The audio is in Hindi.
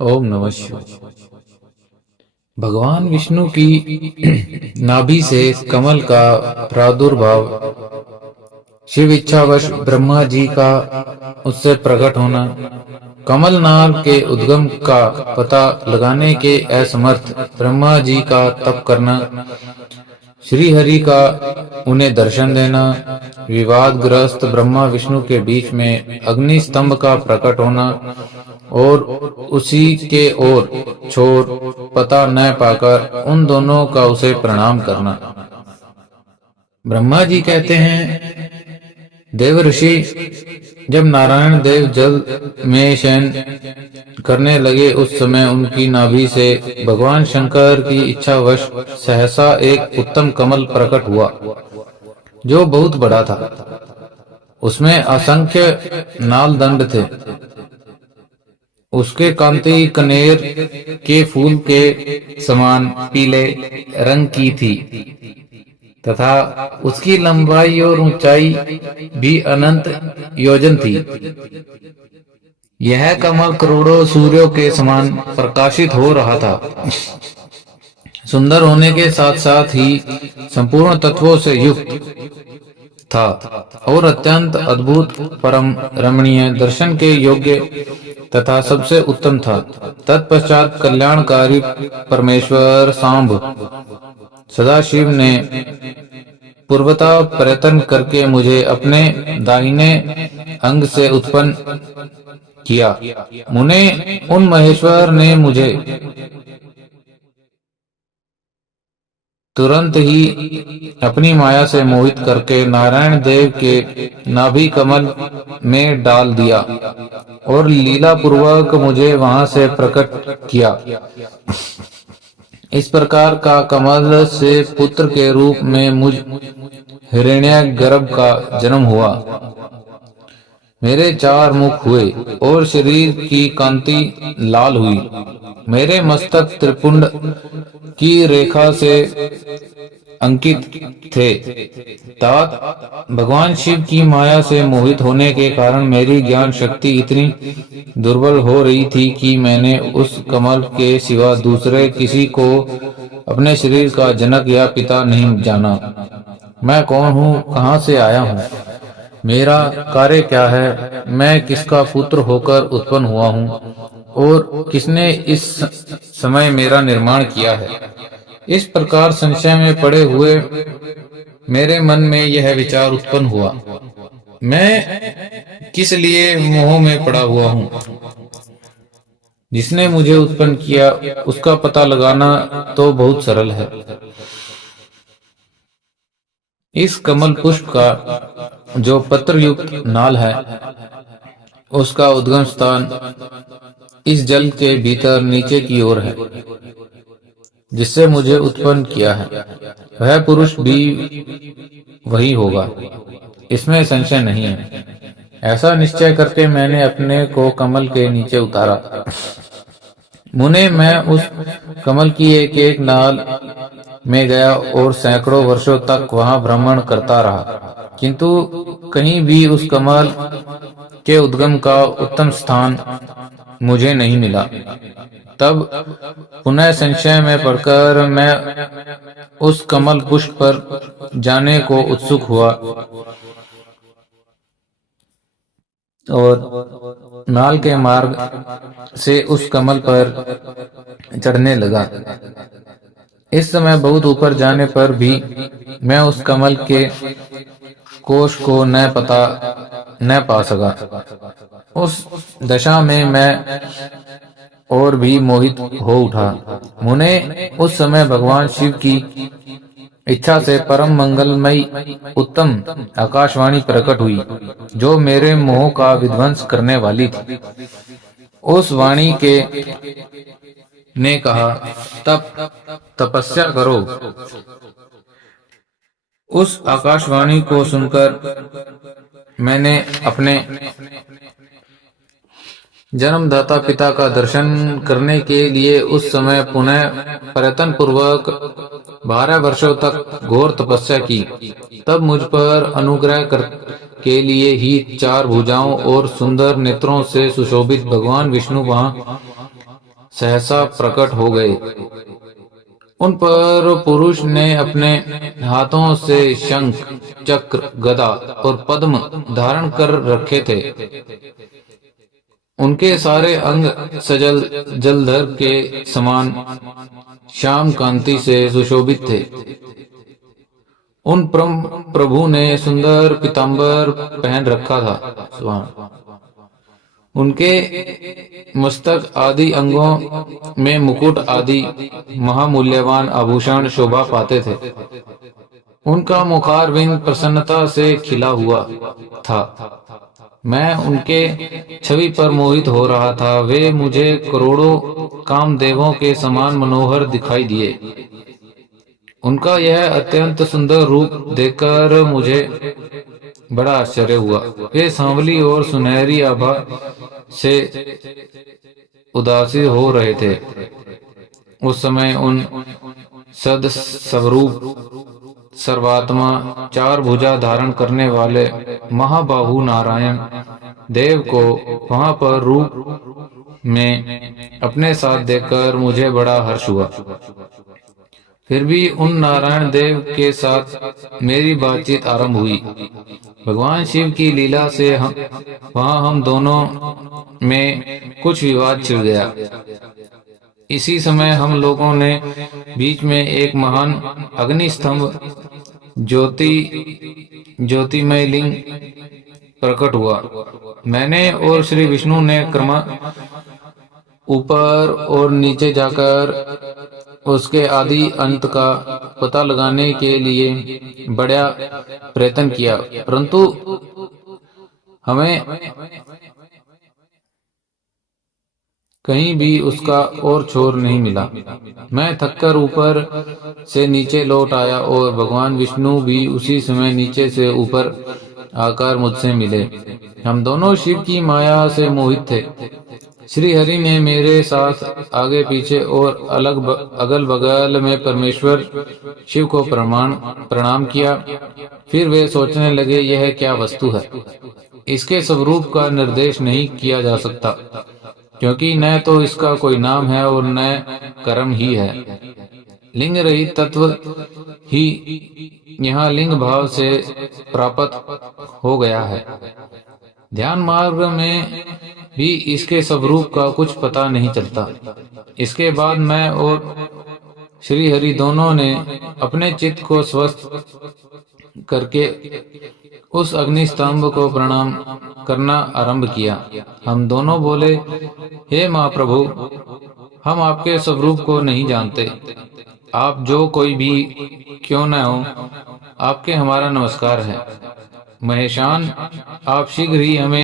ओम नमः शिवाय। भगवान विष्णु की नाभि से कमल का प्रादुर्भाव, शिव इच्छावश ब्रह्मा जी का उससे प्रकट होना, कमल नाल के उद्गम का पता लगाने के असमर्थ ब्रह्मा जी का तप करना, श्री हरि का उन्हें दर्शन देना, विवादग्रस्त ब्रह्मा विष्णु के बीच में अग्नि स्तंभ का प्रकट होना और उसी के ओर छोर पता न पाकर उन दोनों का उसे प्रणाम करना। ब्रह्मा जी कहते हैं, देव ऋषि जब नारायण देव जल में शयन करने लगे उस समय उनकी नाभि से भगवान शंकर की इच्छावश सहसा एक उत्तम कमल प्रकट हुआ जो बहुत बड़ा था। उसमें असंख्य नाल दंड थे। उसके कांति कनेर के फूल के समान पीले रंग की थी तथा उसकी लंबाई और ऊंचाई भी अनंत योजन थी। यह कमल करोड़ों सूर्यों के समान प्रकाशित हो रहा था। सुंदर होने के साथ साथ ही संपूर्ण तत्वों से युक्त था और अत्यंत अद्भुत, परम रमणीय, दर्शन के योग्य तथा सबसे उत्तम था। तत्पश्चात कल्याणकारी परमेश्वर सांब सदाशिव ने पूर्वता प्रयत्न करके मुझे अपने दाहिने अंग से उत्पन्न किया। मुने उन महेश्वर ने मुझे तुरंत ही अपनी माया से मोहित करके नारायण देव के नाभि कमल में डाल दिया और लीला पूर्वक मुझे वहां से प्रकट किया। इस प्रकार का कमल से पुत्र के रूप में मुझ हिरण्यगर्भ का जन्म हुआ। मेरे 4 मुख हुए और शरीर की कांति लाल हुई। मेरे मस्तक त्रिपुंड की रेखा से अंकित थे। तात भगवान शिव की माया से मोहित होने के कारण मेरी ज्ञान शक्ति इतनी दुर्बल हो रही थी कि मैंने उस कमल के सिवा दूसरे किसी को अपने शरीर का जनक या पिता नहीं जाना। मैं कौन हूँ, कहाँ से आया हूँ, मेरा कार्य क्या है, मैं किसका पुत्र होकर उत्पन्न हुआ हूँ और किसने इस समय मेरा निर्माण किया है। इस प्रकार संशय में पड़े हुए मेरे मन में यह विचार उत्पन्न हुआ, मैं किस लिए मोह में पड़ा हुआ हूँ। जिसने मुझे उत्पन्न किया उसका पता लगाना तो बहुत सरल है। इस कमल पुष्प का जो पत्र युक्त नाल है उसका उद्गम स्थान इस जल के भीतर नीचे की ओर है। जिससे मुझे उत्पन्न किया है वह पुरुष भी वही होगा, इसमें संशय नहीं है। ऐसा निश्चय करके मैंने अपने को कमल के नीचे उतारा। मुने मैं उस कमल की एक एक नाल में गया और सैकड़ों वर्षों तक वहां भ्रमण करता रहा, किंतु कहीं भी उस कमल के उद्गम का उत्तम स्थान मुझे नहीं मिला। तब पुनः संशय में पड़कर मैं उस कमल पुष्प पर जाने को उत्सुक हुआ और नाल के मार्ग से उस कमल पर चढ़ने लगा। इस समय बहुत ऊपर जाने पर भी मैं उस कमल के कोश को न पा सका। उस दशा में मैं और भी मोहित हो उठा। मुने उस समय भगवान शिव की इच्छा से परम मंगलमयी उत्तम आकाशवाणी प्रकट हुई जो मेरे मोह का विध्वंस करने वाली थी। उस वाणी के ने कहा, तप तपस्या करो। उस आकाशवाणी को सुनकर मैंने अपने जन्मदाता पिता का दर्शन करने के लिए उस समय पुनः प्रयत्न पूर्वक 12 वर्षों तक घोर तपस्या की। तब मुझ पर अनुग्रह के लिए ही 4 भुजाओं और सुंदर नेत्रों से सुशोभित भगवान विष्णु वहां सहसा प्रकट हो गए। उन पर पुरुष ने अपने हाथों से शंख, चक्र, गदा और पद्म धारण कर रखे थे। उनके सारे अंग सजल जलधर के समान श्याम कांति से सुशोभित थे। उन परम प्रभु ने सुंदर पीतांबर पहन रखा था। सुभान। उनके मस्तक आदि अंगों में मुकुट आदि महामूल्यवान आभूषण शोभा पाते थे। उनका मुखारविंद प्रसन्नता से खिला हुआ था। मैं उनके छवि पर मोहित हो रहा था। वे मुझे करोड़ों कामदेवों के समान मनोहर दिखाई दिए। उनका यह अत्यंत सुंदर रूप देखकर मुझे बड़ा आश्चर्य हुआ। वे सांवली और सुनहरी आभा से उदासी हो रहे थे। उस समय उन सद स्वरूप सर्वात्मा चार भुजा धारण करने वाले महाबाहु नारायण देव को वहां पर रूप में अपने साथ देखकर मुझे बड़ा हर्ष हुआ। फिर भी उन नारायण देव के साथ मेरी बातचीत आरंभ हुई। भगवान शिव की लीला से वहां हम दोनों में कुछ विवाद छिड़ गया। इसी समय हम लोगों ने बीच में एक महान अग्निस्तंभ ज्योतिमय लिंग प्रकट हुआ। मैंने और श्री विष्णु ने क्रमशः ऊपर और नीचे जाकर उसके आदि अंत का पता लगाने के लिए बड़ा प्रयत्न किया, परंतु हमें कहीं भी उसका और छोर नहीं मिला। मैं थककर ऊपर से नीचे लौट आया और भगवान विष्णु भी उसी समय नीचे से ऊपर आकर मुझसे मिले। हम दोनों शिव की माया से मोहित थे। श्री हरि ने मेरे साथ आगे पीछे और अगल बगल में परमेश्वर शिव को प्रणाम किया। फिर वे सोचने लगे, यह क्या वस्तु है। इसके स्वरूप का निर्देश नहीं किया जा सकता, क्योंकि न तो इसका कोई नाम है और न कर्म ही है। लिंग रहित तत्व ही यहाँ लिंग भाव से प्राप्त हो गया है। ध्यान मार्ग में भी इसके स्वरूप का कुछ पता नहीं चलता। इसके बाद मैं और श्री हरि दोनों ने अपने चित्त को स्वस्थ करके उस अग्निस्तंभ को प्रणाम करना आरंभ किया। हम दोनों बोले, हे महाप्रभु, हम आपके स्वरूप को नहीं जानते। आप जो कोई भी क्यों न हो, आपके हमारा नमस्कार है। महेशान, आप शीघ्र ही हमें